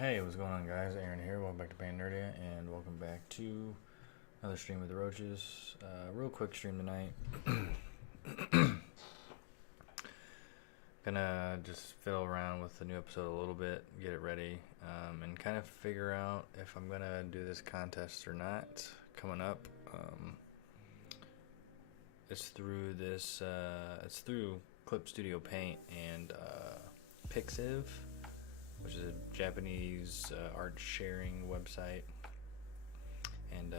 Hey, what's going on, guys? Aaron here. Welcome back to Band Nerdia, and welcome back to another stream with the Roaches. Real quick stream tonight. Gonna just fiddle around with the new episode a little bit, get it ready, and kind of figure out if I'm gonna do this contest or not coming up. It's through this. It's through Clip Studio Paint and Pixiv, which is a Japanese art sharing website. And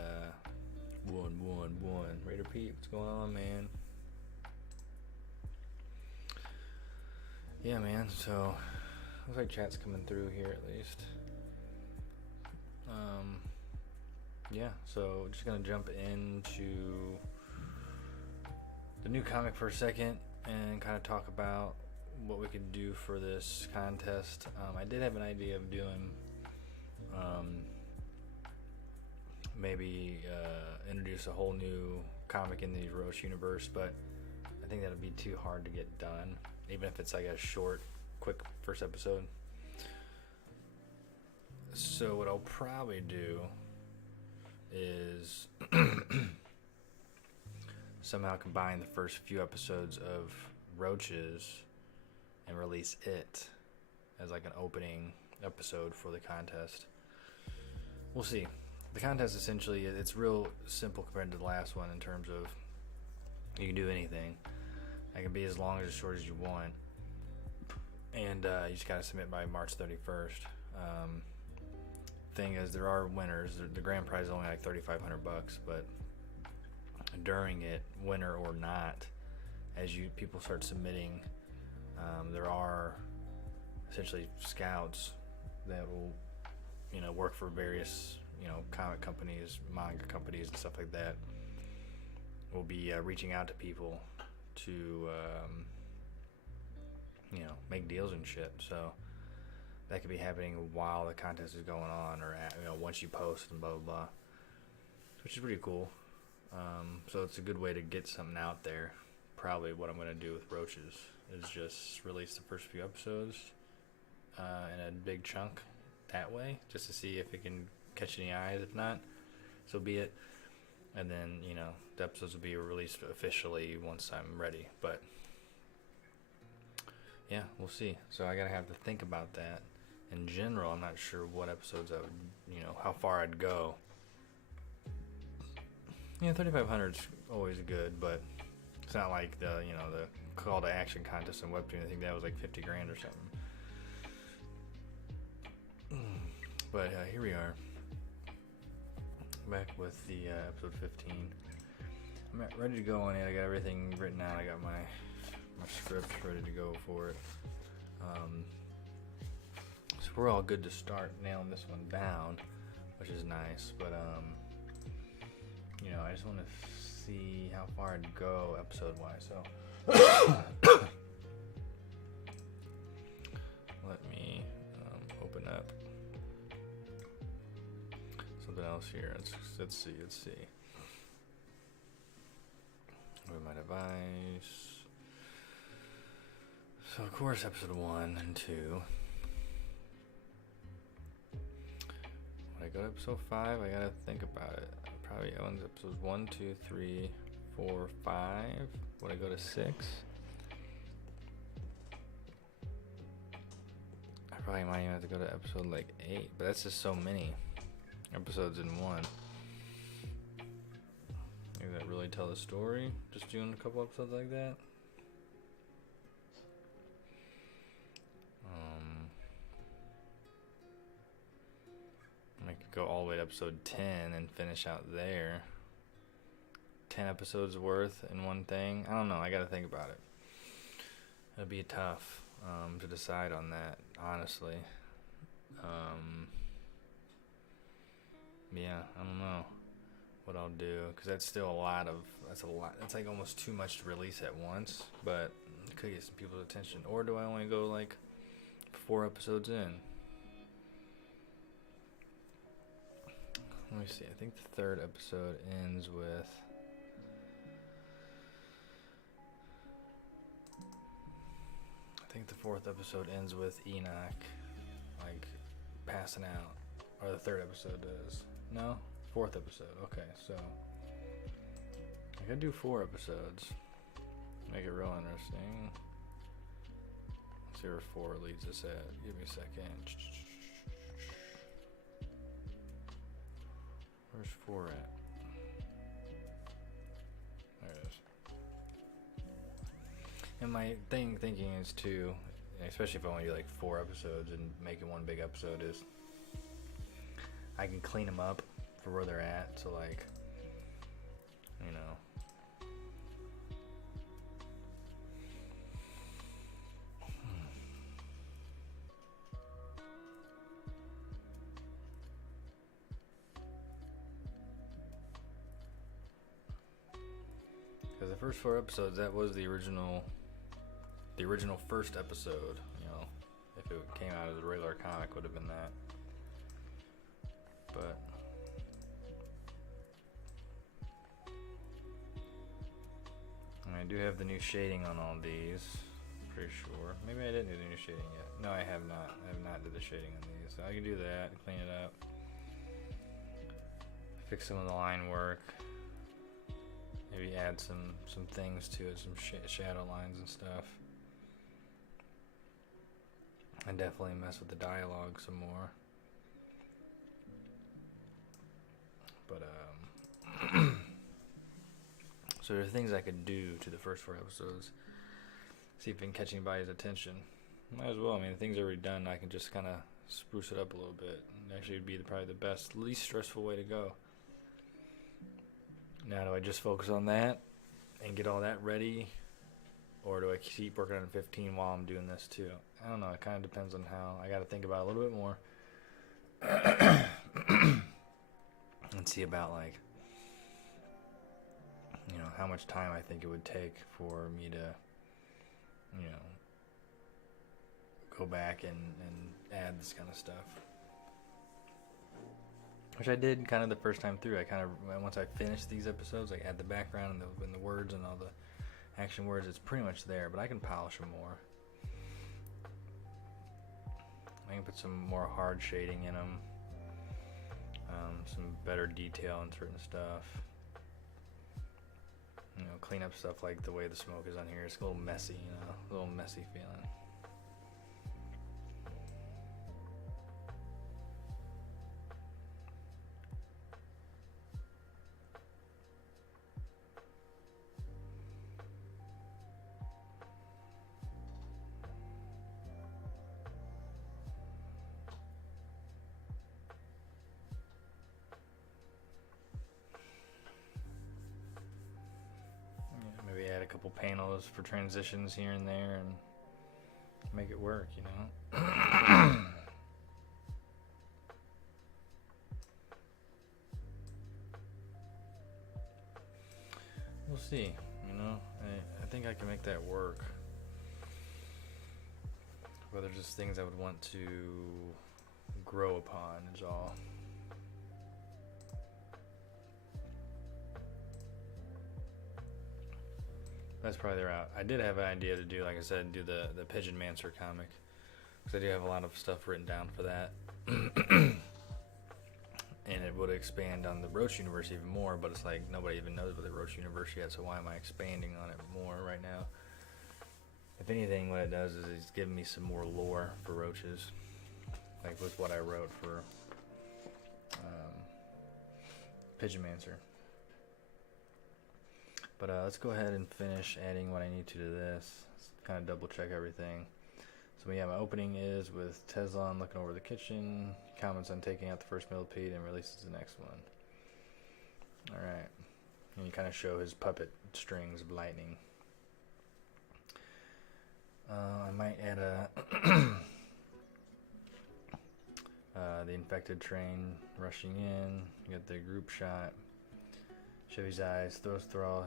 one. Raider Pete, what's going on, man? Yeah, man. So looks like chat's coming through here at least. Yeah. So just gonna jump into the new comic for a second and kind of talk about what we could do for this contest. I did have an idea of doing maybe introduce a whole new comic in the Roach universe, but I think that would be too hard to get done, even if it's like a short, quick first episode. So what I'll probably do is somehow combine the first few episodes of Roaches and release it as like an opening episode for the contest. We'll see. The contest essentially, it's real simple compared to the last one in terms of you can do anything. It can be as long or as short as you want, and you just gotta submit by March 31st. Thing is, there are winners. The grand prize is only like $3,500, but during it, winner or not, as people start submitting, there are essentially scouts that will, work for various, comic companies, manga companies, and stuff like that. Will be reaching out to people to, make deals and shit. So that could be happening while the contest is going on, or once you post and blah blah blah, which is pretty cool. So it's a good way to get something out there. Probably what I'm going to do with Roaches is just release the first few episodes in a big chunk that way, just to see if it can catch any eyes. If not, so be it. And then, the episodes will be released officially once I'm ready. But yeah, we'll see. So I gotta have to think about that. In general, I'm not sure what episodes I would, how far I'd go. 3,500 is always good, but it's not like the call to action contest in Webtoon. I think that was like 50 grand or something. But here we are, back with the episode 15. I'm ready to go on it. I got everything written out. I got my script ready to go for it. So we're all good to start nailing this one down, which is nice. But I just want to see how far I'd go episode-wise. So let me open up something else here. Let's see. With my device. So of course, episode 1 and 2. When I go to episode 5, I gotta think about it. Probably owns episodes 1, 2, 3, 4, 5. Would I go to 6? I probably might even have to go to episode like 8, but that's just so many episodes in one. Maybe that really tell the story? Just doing a couple episodes like that? I could go all the way to episode 10 and finish out there. 10 episodes worth in one thing? I don't know. I gotta think about it. It'll be tough to decide on that, honestly. Yeah, I don't know what I'll do, because that's a lot. That's like almost too much to release at once, but it could get some people's attention. Or do I only go like 4 episodes in? Let me see. I think the 3rd episode ends with... I think the 4th episode ends with Enoch, like, passing out. Or the third episode does. No? Fourth episode. Okay, so I gotta do 4 episodes. Make it real interesting. Let's see where 4 leads us at. Give me a second. Where's 4 at? There it is. And my thinking is too, especially if I want to do like 4 episodes and make it one big episode, is I can clean them up for where they're at. So like, you know. Because the first 4 episodes, that was the original first episode. You know, if it came out as a regular comic, would have been that. But I do have the new shading on all these. Pretty sure. Maybe I didn't do the new shading yet. No, I have not. I have not did the shading on these. So I can do that. Clean it up. Fix some of the line work. Maybe add some things to it, some shadow lines and stuff. And definitely mess with the dialogue some more. But so there are things I could do to the first 4 episodes. See if I can catch anybody's attention. Might as well. I mean, things are already done. I can just kind of spruce it up a little bit. And actually, it'd be probably the best, least stressful way to go. Now, do I just focus on that and get all that ready, or do I keep working on 15 while I'm doing this too? I don't know. It kind of depends on how. I got to think about it a little bit more and see about, like, you know, how much time I think it would take for me to, you know, go back and add this kind of stuff. Which I did kind of the first time through. I kind of, once I finished these episodes, I add the background and the words and all the action words. It's pretty much there, but I can polish them more. I can put some more hard shading in them. Some better detail in certain stuff. You know, clean up stuff like the way the smoke is on here. It's a little messy, you know, a little messy feeling. Couple panels for transitions here and there and make it work, you know. We'll see, you know. I think I can make that work. But they're just things I would want to grow upon is all. That's probably the route. I did have an idea to do, like I said, do the Pigeon Mancer comic. Because I do have a lot of stuff written down for that. And it would expand on the Roach universe even more, but it's like nobody even knows about the Roach universe yet, so why am I expanding on it more right now? If anything, what it does is it's giving me some more lore for Roaches. Like with what I wrote for Pigeon Mancer. But let's go ahead and finish adding what I need to this. Let's kind of double check everything. So yeah, my opening is with Tezlon looking over the kitchen. He comments on taking out the first millipede and releases the next one. Alright. And you kind of show his puppet strings of lightning. I might add the infected train rushing in. You got the group shot. Chevy's eyes, Thrall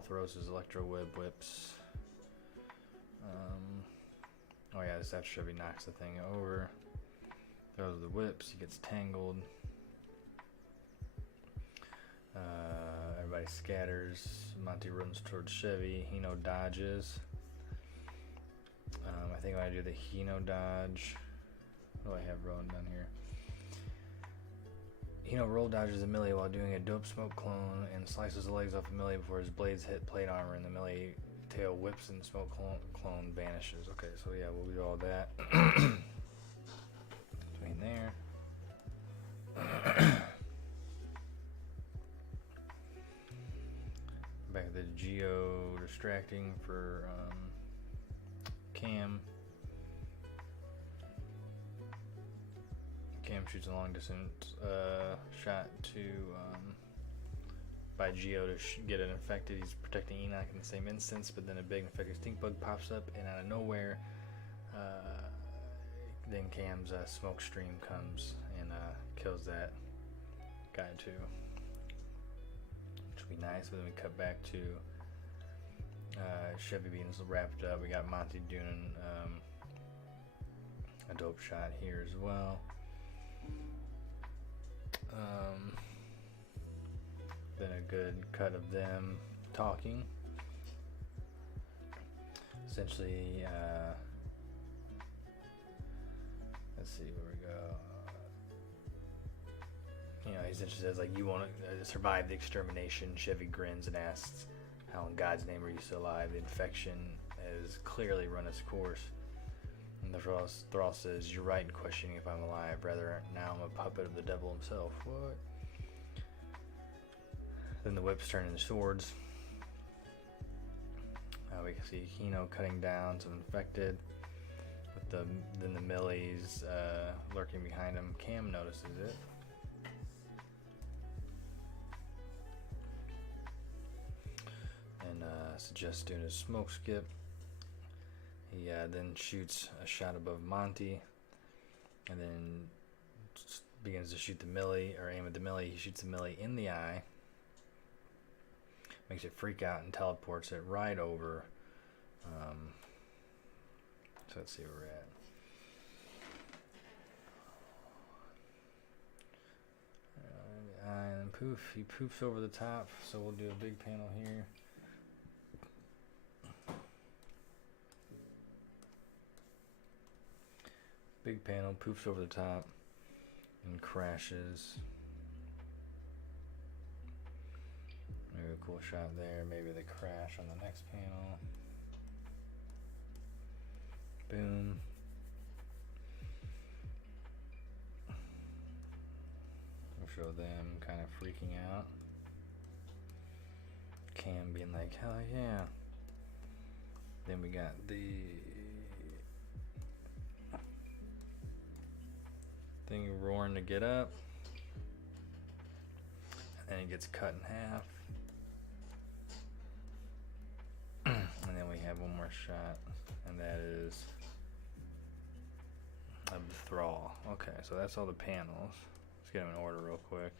throws his electro whips. Oh yeah, this after Chevy knocks the thing over. Throws the whips, he gets tangled. Everybody scatters. Monty runs towards Chevy. Hino dodges. I think when I do the Hino dodge, What do I have rolling down here? Hino roll dodges a melee while doing a dope smoke clone and slices the legs off the melee before his blades hit plate armor, and the melee tail whips and smoke clone vanishes. Okay, so yeah, we'll do all that. Between there. Back at the Geo distracting for Cam. Cam shoots a long distance shot to by Geo to get it infected. He's protecting Enoch in the same instance, but then a big infected stink bug pops up, and out of nowhere, then Cam's smoke stream comes and kills that guy too, which would be nice. But then we cut back to Chevy being wrapped up. We got Monty doing a dope shot here as well. Then a good cut of them talking. Essentially, let's see where we go. You know, he essentially says, like, you want to survive the extermination. Chevy grins and asks, how in God's name are you still alive? The infection has clearly run its course. And the Thrall says, you're right in questioning if I'm alive. Rather, now I'm a puppet of the devil himself. What? Then the whips turn into swords. We can see Hino cutting down some infected. With then the Millies lurking behind him. Cam notices it. And suggests doing a smoke skip. He then shoots a shot above Monty, and then begins to shoot the Millie, or aim at the Millie. He shoots the Millie in the eye, makes it freak out, and teleports it right over. So let's see where we're at. And poof, he poofs over the top, so we'll do a big panel here. Big panel, poofs over the top, and crashes. Maybe a cool shot there, maybe the crash on the next panel. Boom. We'll show them kind of freaking out. Cam being like, hell yeah. Then we got the thing roaring to get up. And it gets cut in half. And then we have one more shot, and that is of the Thrall. Okay, so that's all the panels. Let's get them in order real quick.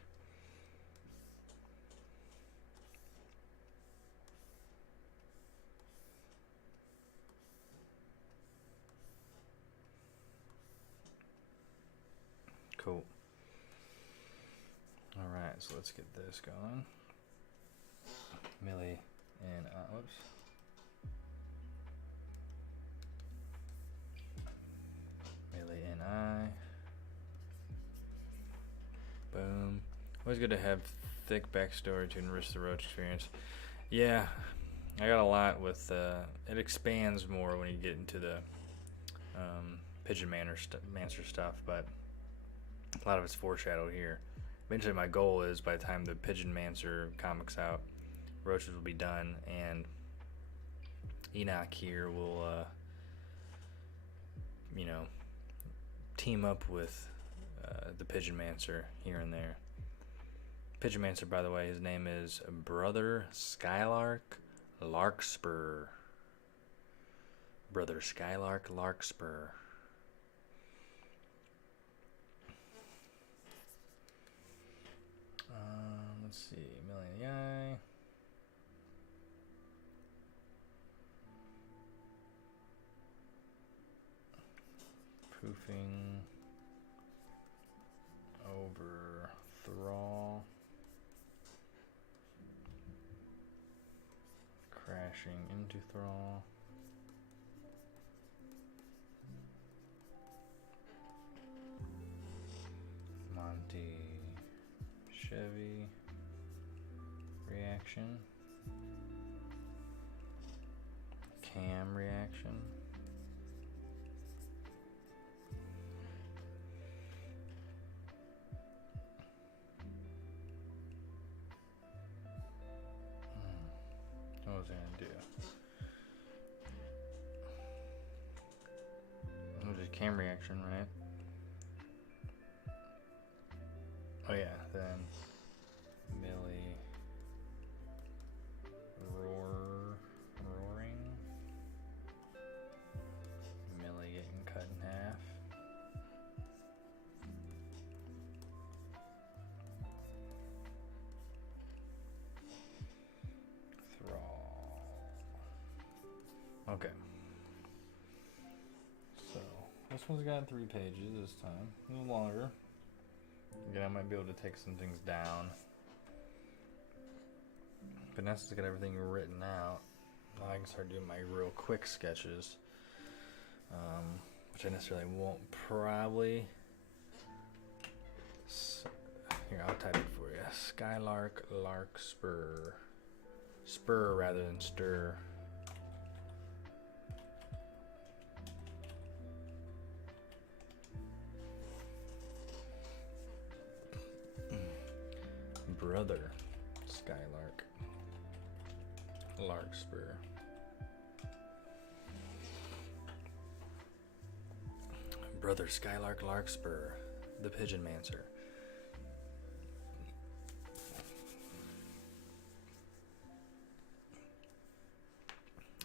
Cool. Alright, so let's get this going. Millie and whoops. Millie and I. Boom. Always good to have thick backstory to enrich the Roach experience. Yeah, I got a lot with it expands more when you get into the Pigeon Mancer stuff, but a lot of it's foreshadowed here. Eventually my goal is by the time the Pigeon Mancer comic's out, Roaches will be done, and Enoch here will you know, team up with the Pigeon Mancer here and there. Pigeon Mancer, by the way, his name is Brother Skylark Larkspur. Brother Skylark Larkspur. Let's see, Millie in the eye. Poofing over Thrall. Crashing into Thrall. Chevy reaction. Cam reaction. What was I gonna do? It was a cam reaction, right? Oh yeah, then Millie roaring. Millie getting cut in half. Okay. So, this one's got 3 pages this time. A little longer. Again, I might be able to take some things down. But now since I got everything written out, I can start doing my real quick sketches. Which I necessarily won't probably. Here, I'll type it for you. Skylark, larkspur. Spur rather than stir. Brother, Skylark, Larkspur. Brother, Skylark, Larkspur, the Pigeon Mancer.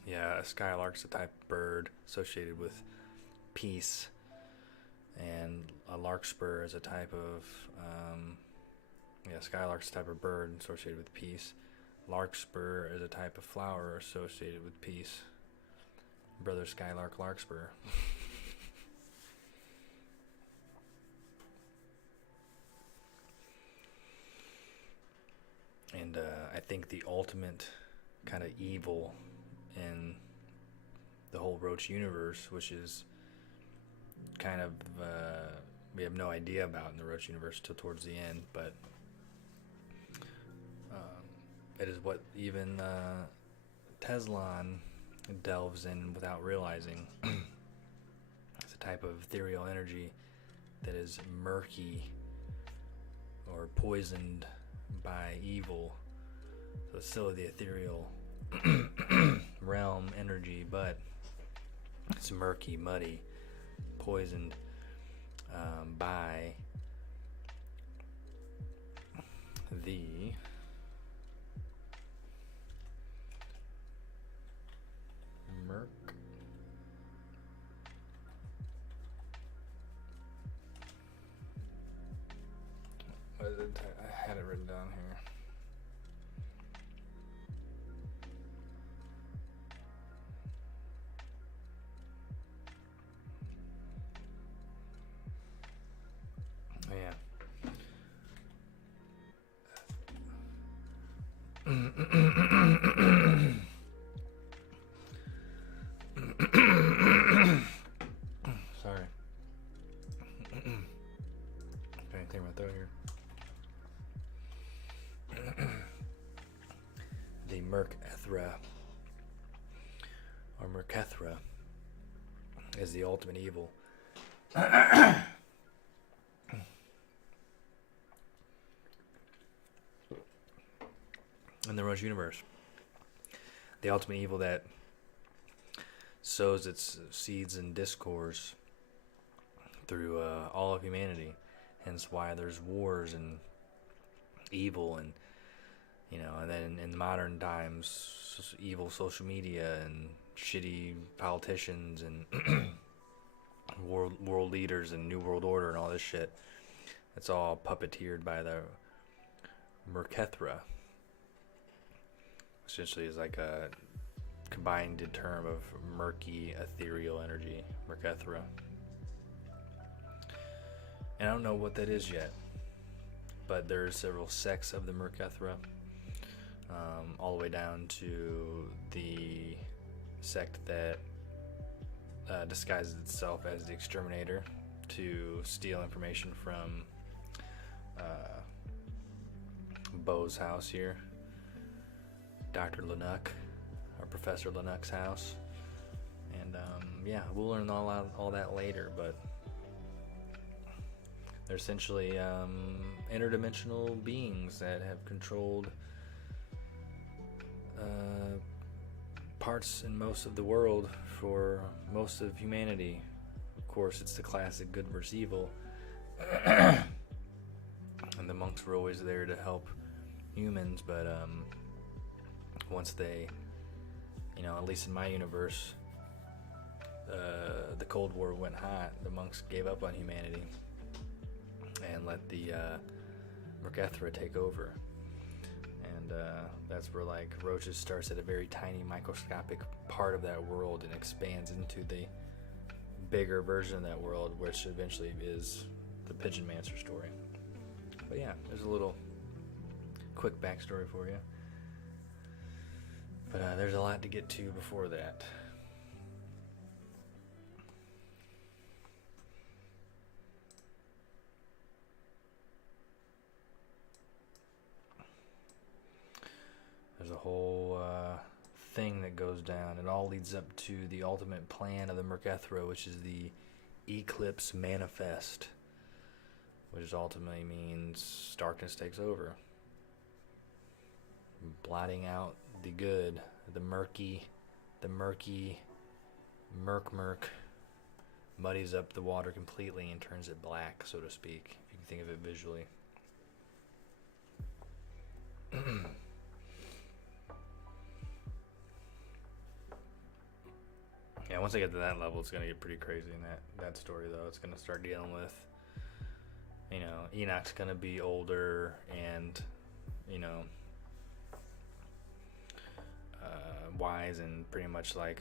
Yeah, a skylark's a type of bird associated with peace, and a larkspur is a type of skylark's a type of bird associated with peace. Larkspur is a type of flower associated with peace. Brother Skylark Larkspur. And I think the ultimate kind of evil in the whole Roach universe, which is kind of we have no idea about in the Roach universe till towards the end, but it is what even Teslan delves in without realizing. It's a type of ethereal energy that is murky or poisoned by evil. So it's still the ethereal realm energy, but it's murky, muddy, poisoned by the murk. What is it? I had it written down here. Oh, yeah. Sorry. Trying to clear my throat here. The Merkethra, or Merkethra, is the ultimate evil. In the Roach universe, the ultimate evil that sows its seeds in discourse through all of humanity. Hence why there's wars and evil, and and then in modern times, evil social media and shitty politicians and world leaders and New World Order and all this shit. It's all puppeteered by the Merkethra. Essentially is like a combined term of murky ethereal energy, Merkethra. And I don't know what that is yet, but there are several sects of the Merkethra, all the way down to the sect that disguises itself as the Exterminator to steal information from Bo's house here, Dr. Lennox, or Professor Lennox's house, and yeah, we'll learn all that later. But they're essentially interdimensional beings that have controlled parts in most of the world for most of humanity. Of course, it's the classic good versus evil. And the monks were always there to help humans, but once they, at least in my universe, the Cold War went hot, the monks gave up on humanity and let the Merkethra take over. And that's where like Roaches starts at a very tiny microscopic part of that world and expands into the bigger version of that world, which eventually is the Pigeon Mancer story. But yeah, there's a little quick backstory for you. But there's a lot to get to before that. There's a whole thing that goes down. It all leads up to the ultimate plan of the Merkethra, which is the Eclipse Manifest, which ultimately means darkness takes over, blotting out the good, the murky, muddies up the water completely and turns it black, so to speak, if you can think of it visually. Yeah, once I get to that level, it's going to get pretty crazy in that story, though. It's going to start dealing with, Enoch's going to be older and, wise and pretty much like,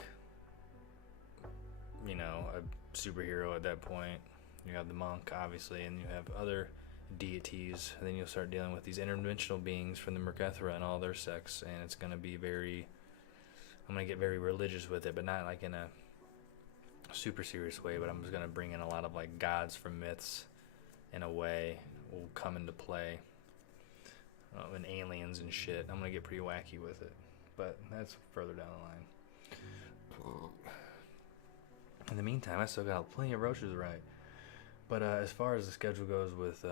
a superhero at that point. You have the monk, obviously, and you have other deities. And then you'll start dealing with these interdimensional beings from the Merkethra and all their sects, and it's going to be I'm going to get very religious with it, but not like in a super serious way, but I'm just going to bring in a lot of like gods from myths in a way will come into play, and aliens and shit. I'm going to get pretty wacky with it, but that's further down the line. In the meantime, I still got plenty of Roaches to write. But as far as the schedule goes with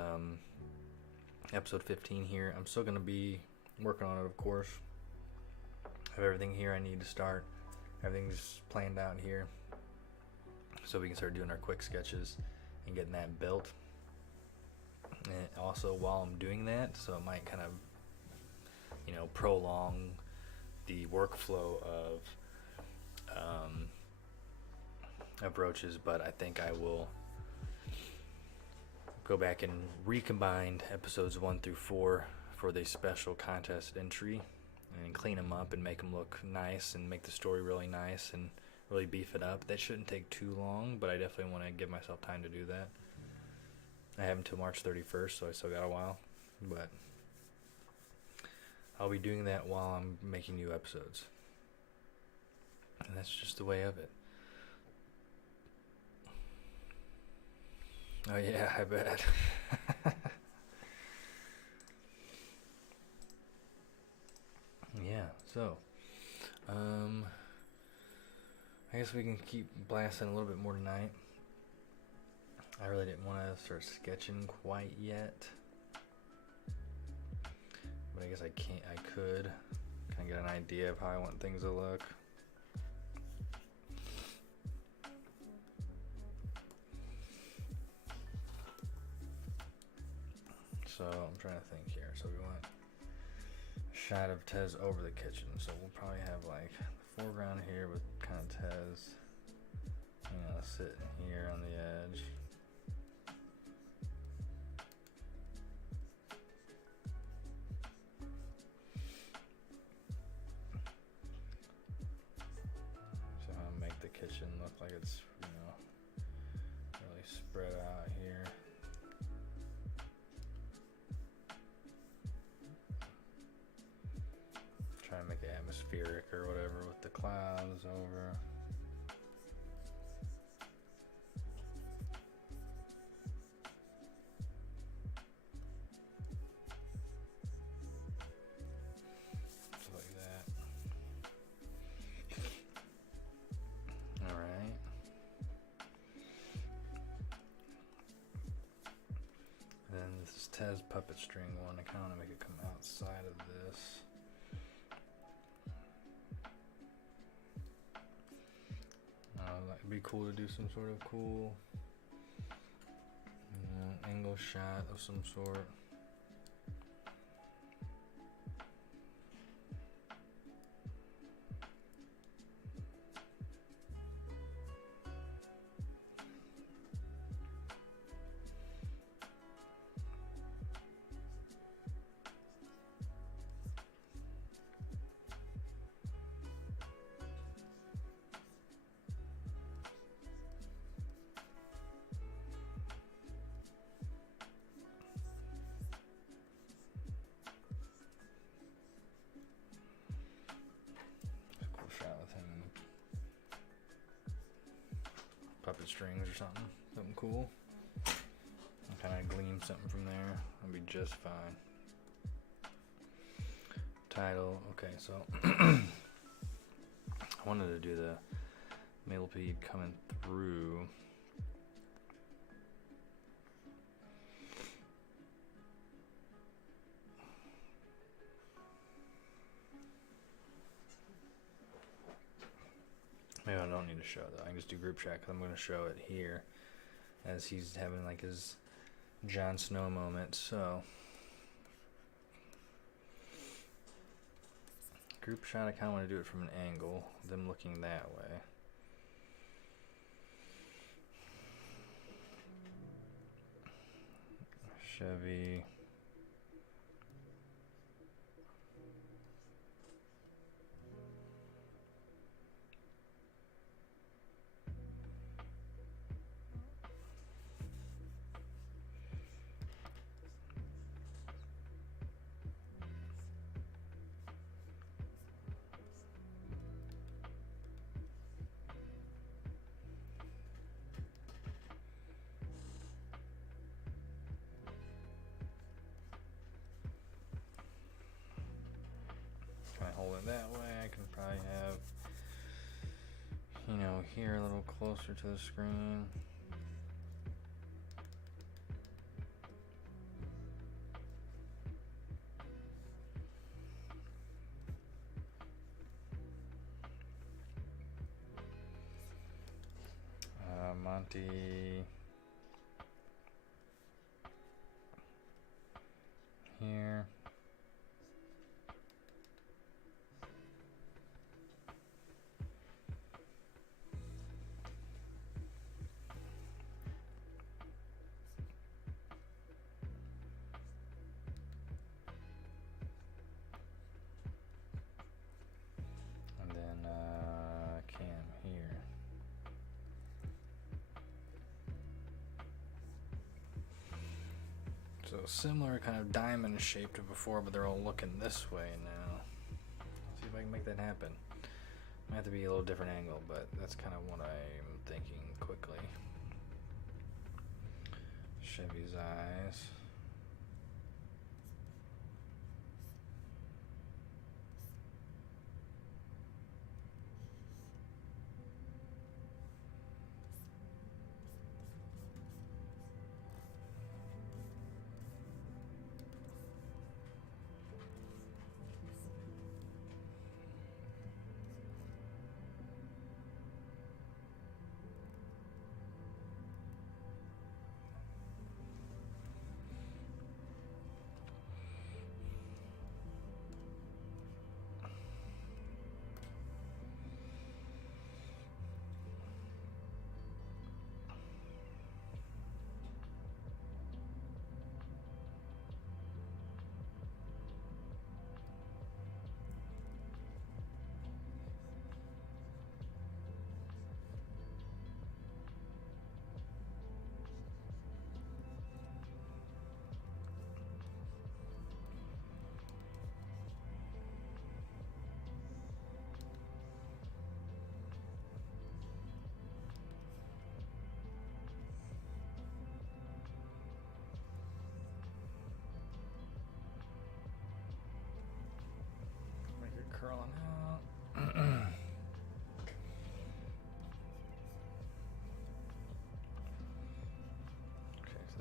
episode 15 here, I'm still going to be working on it, of course. I have everything here I need to start. Everything's planned out here, so we can start doing our quick sketches and getting that built. And also, while I'm doing that, so it might kind of, prolong the workflow of Roaches, but I think I will go back and recombine episodes 1 through 4 for the special contest entry, and clean them up and make them look nice and make the story really nice and really beef it up. That shouldn't take too long, but I definitely want to give myself time to do that. I have until March 31st, so I still got a while, but I'll be doing that while I'm making new episodes, and that's just the way of it. Oh yeah, I bet. Yeah, so I guess we can keep blasting a little bit more tonight. I really didn't want to start sketching quite yet, but I guess I could kind of get an idea of how I want things to look. So I'm trying to think here. So we want a shot of Tez over the kitchen. So we'll probably have like the foreground here with kind of Tez, sitting here on the edge. So I'll make the kitchen look like it's, really spread out here. Trying to make it atmospheric or whatever with the clouds over. Tez puppet string one. I kind of want to make it come outside of this. It'd be cool to do some sort of cool angle shot of some sort. Puppet strings or something cool. I'll kind of glean something from there. I'll be just fine. Title, okay, so I wanted to do the millipede coming through. Maybe I don't need to show that. I can just do group chat because I'm going to show it here as he's having like his Jon Snow moment. So group shot, I kind of want to do it from an angle, them looking that way. Chevy. Hold it that way. I can probably have, here a little closer to the screen. Monty here. So similar kind of diamond shape to before, but they're all looking this way now. Let's see if I can make that happen. Might have to be a little different angle, but that's kind of what I'm thinking quickly. Chevy's eyes.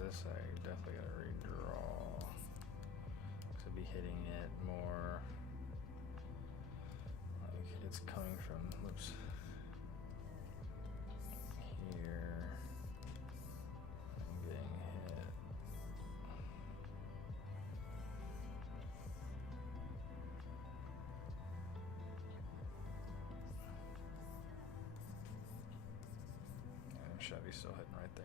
this I definitely gotta redraw. So I'll be hitting it more like it's coming from, whoops, here. I'm getting hit. And Chevy's still hitting right there.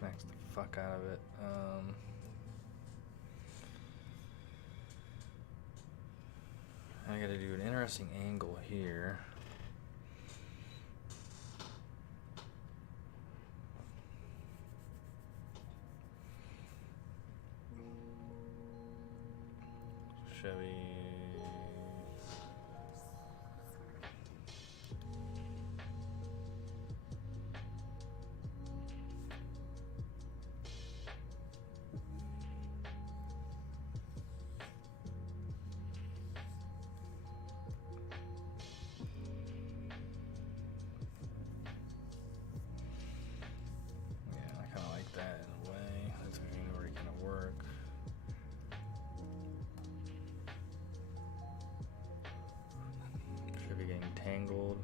Smacks the fuck out of it. I gotta do an interesting angle here. Chevy. Yeah, I kind of like that in a way. That's already kind of work. Should be getting tangled.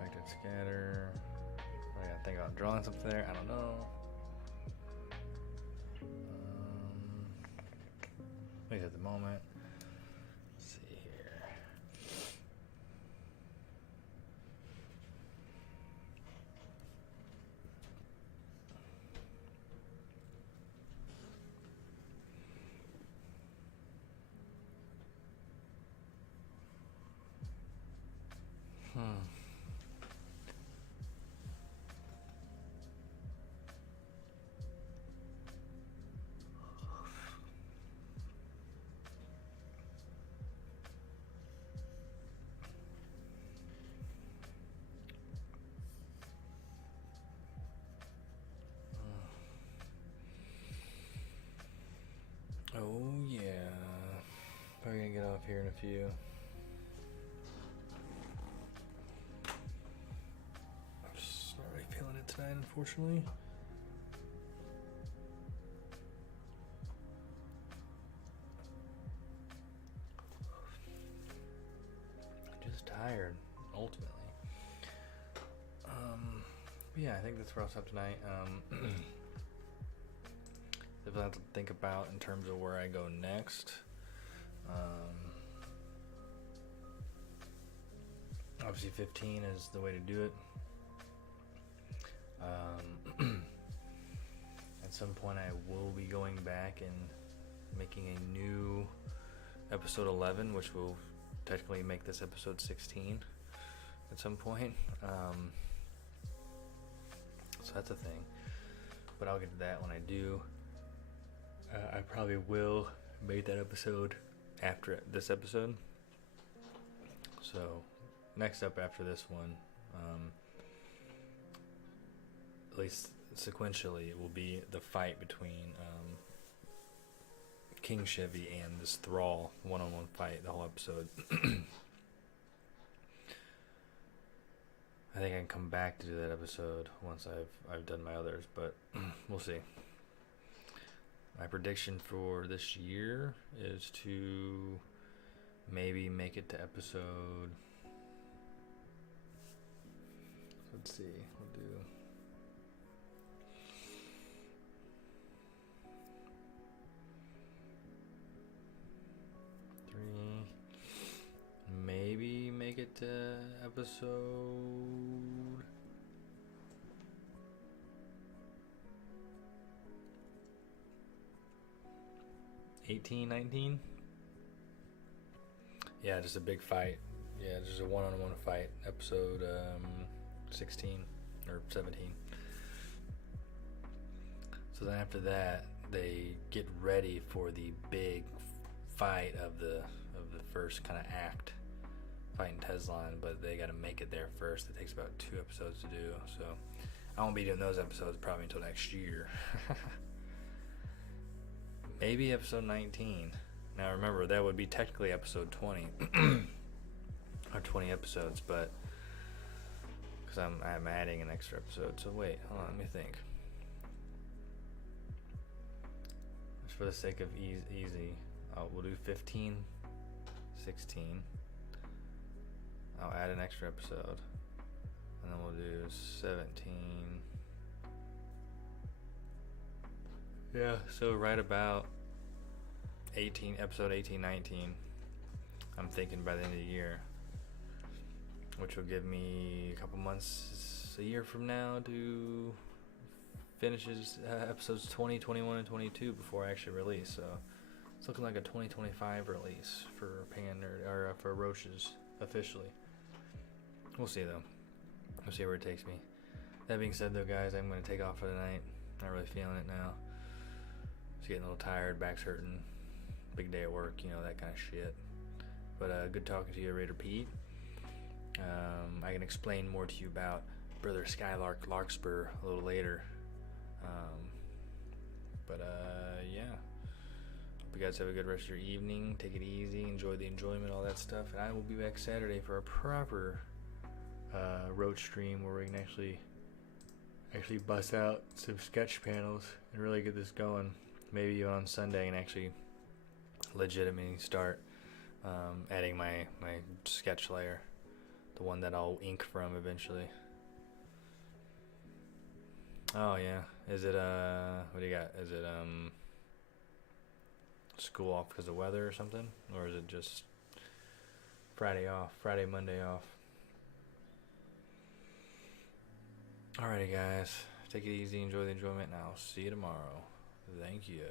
Affected scatter. I gotta think about drawing something there. I don't know. At least at the moment. Let's see here. Oh yeah. Probably gonna get off here in a few. I'm just not really feeling it tonight, unfortunately. Just tired, ultimately. Yeah, I think that's where I'll stop tonight. If I have to think about in terms of where I go next. Obviously 15 is the way to do it. At some point I will be going back and making a new episode 11, which will technically make this episode 16 at some point. So that's a thing. But I'll get to that when I do. I probably will make that episode after this episode. So next up after this one, at least sequentially, it will be the fight between King Chevy and this Thrall one-on-one fight the whole episode. I think I can come back to do that episode once I've done my others, but we'll see. My prediction for this year is to maybe make it to episode. Let's see. We'll do. Maybe make it to episode 18, 19. Yeah, just a big fight. Yeah, just a one-on-one fight. Episode 16 or 17. So then after that, they get ready for the big fight of the first kind of act, fighting Teslan, but they got to make it there first. It takes about 2 episodes to do, so I won't be doing those episodes probably until next year. Maybe episode 19. Now remember, that would be technically episode 20 or 20 episodes, but because I'm adding an extra episode. So wait, hold on, let me think. Just for the sake of easy, we'll do 15, 16. I'll add an extra episode, and then we'll do 17. Yeah, so right about 18, episode 18, 19, I'm thinking by the end of the year, which will give me a couple months, a year from now, to finish episodes 20, 21, and 22 before I actually release. So it's looking like a 2025 release for for Roaches officially. We'll see though. We'll see where it takes me. That being said though, guys, I'm going to take off for the night. Not really feeling it now. Just getting a little tired, back's hurting. Big day at work, you know, that kind of shit. But good talking to you, Raider Pete. I can explain more to you about Brother Skylark Larkspur a little later. Yeah. Hope you guys have a good rest of your evening. Take it easy. Enjoy the enjoyment, all that stuff. And I will be back Saturday for a proper roach stream where we can actually bust out some sketch panels and really get this going. Maybe even on Sunday and actually legitimately start adding my sketch layer, the one that I'll ink from eventually. Oh yeah, is it what do you got? Is it school off because of weather or something, or is it just Friday, Monday off? Alrighty guys, take it easy, enjoy the enjoyment, and I'll see you tomorrow. Thank you.